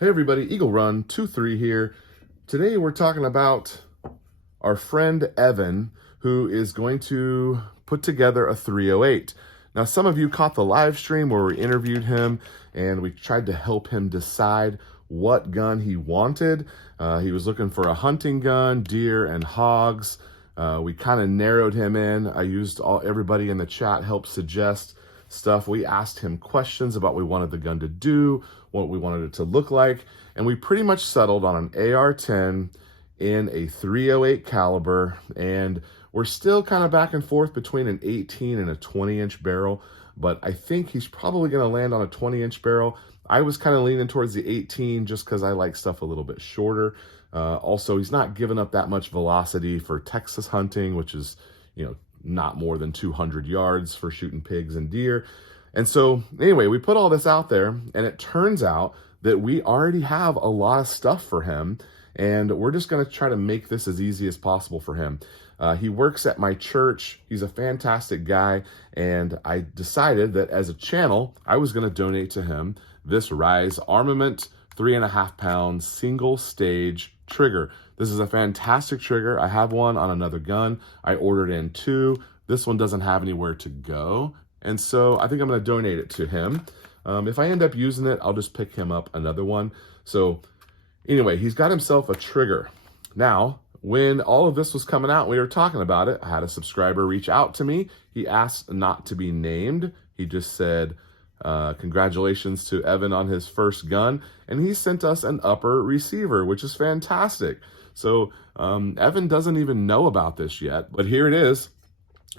Hey everybody, Eagle Run 23 here. Today we're talking about our friend Evan, who is going to put together a 308. Now, some of you caught the live stream where we interviewed him and we tried to help him decide what gun he wanted. He was looking for a hunting gun, deer, and hogs. We kind of narrowed him in. I used everybody in the chat helped suggest stuff. We asked him questions about what we wanted the gun to do, what we wanted it to look like, and we pretty much settled on an AR-10 in a 308 caliber, and we're still kind of back and forth between an 18 and a 20-inch barrel, but I think he's probably going to land on a 20-inch barrel. I was kind of leaning towards the 18 just because I like stuff a little bit shorter. Also, he's not giving up that much velocity for Texas hunting, which is, not more than 200 yards for shooting pigs and deer. And so anyway, we put all this out there, and it turns out that we already have a lot of stuff for him, and we're just going to try to make this as easy as possible for him. He works at my church. He's a fantastic guy, and I decided that as a channel, I was going to donate to him this Rise Armament 3.5 pound single stage trigger. This is a fantastic trigger. I have one on another gun. I ordered in 2. This one doesn't have anywhere to go, and so I think I'm going to donate it to him. If I end up using it, I'll just pick him up another one. So anyway, he's got himself a trigger. Now, when all of this was coming out, we were talking about it, I had a subscriber reach out to me. He asked not to be named. He just said, congratulations to Evan on his first gun, and he sent us an upper receiver, which is fantastic. So Evan doesn't even know about this yet, but here it is.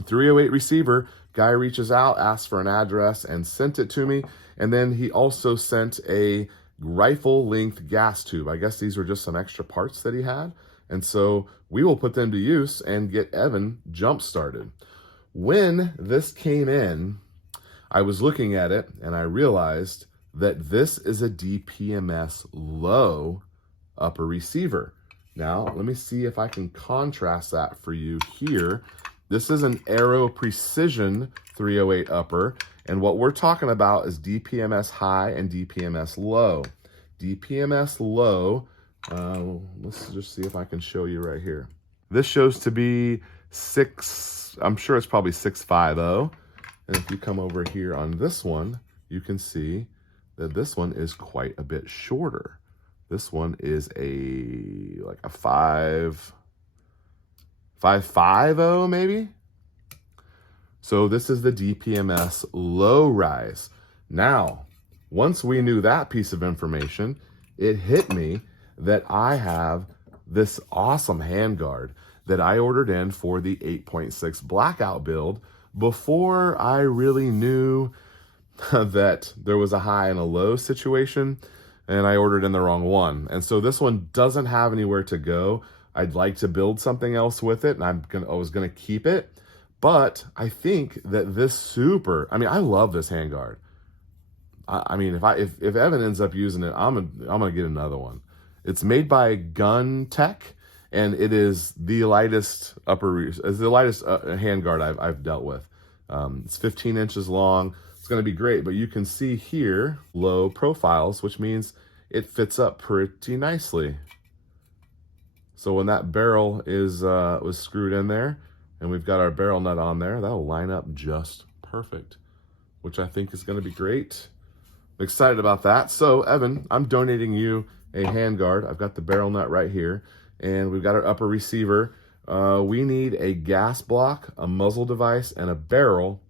308 receiver. Guy reaches out, asks for an address, and sent it to me. And then he also sent a rifle length gas tube. I guess these were just some extra parts that he had. And so we will put them to use and get Evan jump started. When this came in, I was looking at it and I realized that this is a DPMS low upper receiver. Now, let me see if I can contrast that for you here. This is an Aero Precision 308 upper, and what we're talking about is DPMS high and DPMS low. DPMS low, let's just see if I can show you right here. This shows to be 6, I'm sure it's probably 650. And if you come over here on this one, you can see that this one is quite a bit shorter. This one is like a 550 maybe. So this is the DPMS low rise. Now, once we knew that piece of information, it hit me that I have this awesome handguard that I ordered in for the 8.6 blackout build before I really knew that there was a high and a low situation, and I ordered in the wrong one. And so this one doesn't have anywhere to go. I'd like to build something else with it, and I was gonna keep it. But I think that this I love this handguard. I mean, if Evan ends up using it, I'm gonna get another one. It's made by Gun Tech, and it is the lightest handguard I've dealt with. It's 15 inches long. It's going to be great, but you can see here low profiles, which means it fits up pretty nicely. So when that barrel was screwed in there, and we've got our barrel nut on there, that'll line up just perfect, which I think is going to be great. I'm excited about that. So Evan, I'm donating you a handguard. I've got the barrel nut right here, and we've got our upper receiver. We need a gas block, a muzzle device, and a barrel,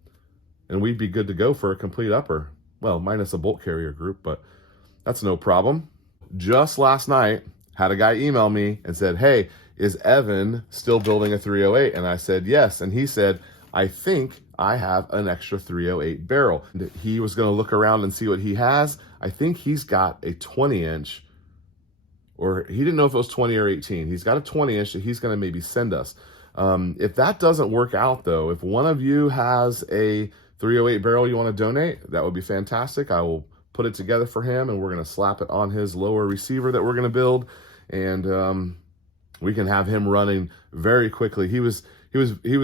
and we'd be good to go for a complete upper. Well, minus a bolt carrier group, but that's no problem. Just last night, had a guy email me and said, hey, is Evan still building a 308? And I said, yes. And he said, I think I have an extra 308 barrel. And he was going to look around and see what he has. I think he's got a 20-inch, or he didn't know if it was 20 or 18. He's got a 20-inch that he's going to maybe send us. If that doesn't work out, though, if one of you has a 308 barrel you want to donate, that would be fantastic. I will put it together for him, and we're going to slap it on his lower receiver that we're going to build, and we can have him running very quickly. He was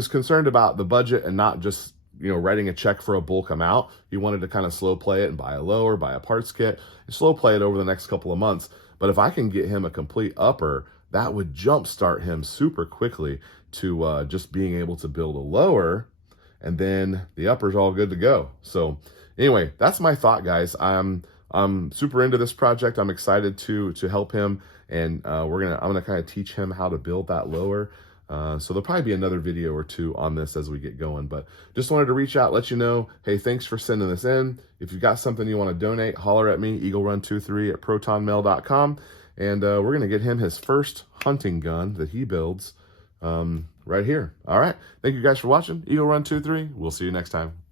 concerned about the budget and not just writing a check for a bulk amount. He wanted to kind of slow play it and buy a lower, buy a parts kit, and slow play it over the next couple of months. But if I can get him a complete upper, that would jumpstart him super quickly to just being able to build a lower, and then the upper's all good to go. So anyway, that's my thought, guys. I'm super into this project. I'm excited to help him, and I'm gonna kind of teach him how to build that lower. So there'll probably be another video or two on this as we get going, but just wanted to reach out, let you know, hey, thanks for sending this in. If you've got something you want to donate, holler at me, eaglerun23@protonmail.com, and we're going to get him his first hunting gun that he builds right here. All right. Thank you guys for watching. Eagle Run 23. We'll see you next time.